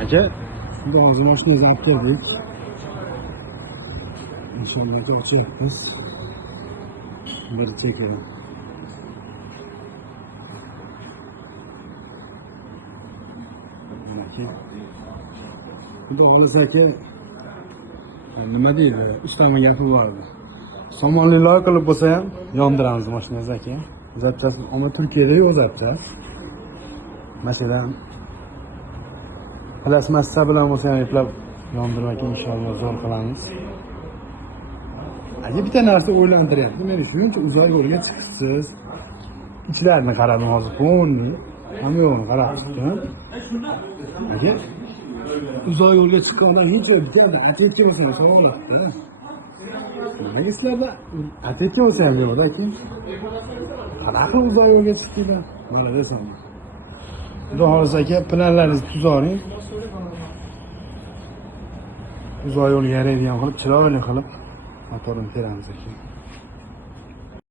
aka bu hozir mashinangizni olib keldik. İnşallah ochayapmiz. Bir chekadi. Xudo xohlasa aka, nima deydi? Ustama gapi bordi. Somonlilar qilib bo'lsa ham yondiramiz mashinangizni aka. Zapchast, ammo Turkiyada yo'q zapchast. Masalan, plastmassa bilan bo'lsa ham eplab yondirmakka inshaalloh zo'r qilamiz. Aka bitta narsa o'ylantiryapti. Meni shuncha uzoq yo'lga chiqibsiz. İçlarini qaradim hozir qo'nni. Hamma yo'qni qarab chiqdim. Aka uzoq yo'lga chiqqan odam hech bitta atletga bo'lsa ham so'roladi-da. Nimaga sizlarda atletga bo'lsa ham yo'q-da aka? Qanaqa uzoq yo'lga chiqdinglar? Mana desam. Xudo xohlasa aka, planlaringizni tuzoring. Uzoq yo'lga yaraydigan qilib, chiroyli qilib motorini teramiz aka.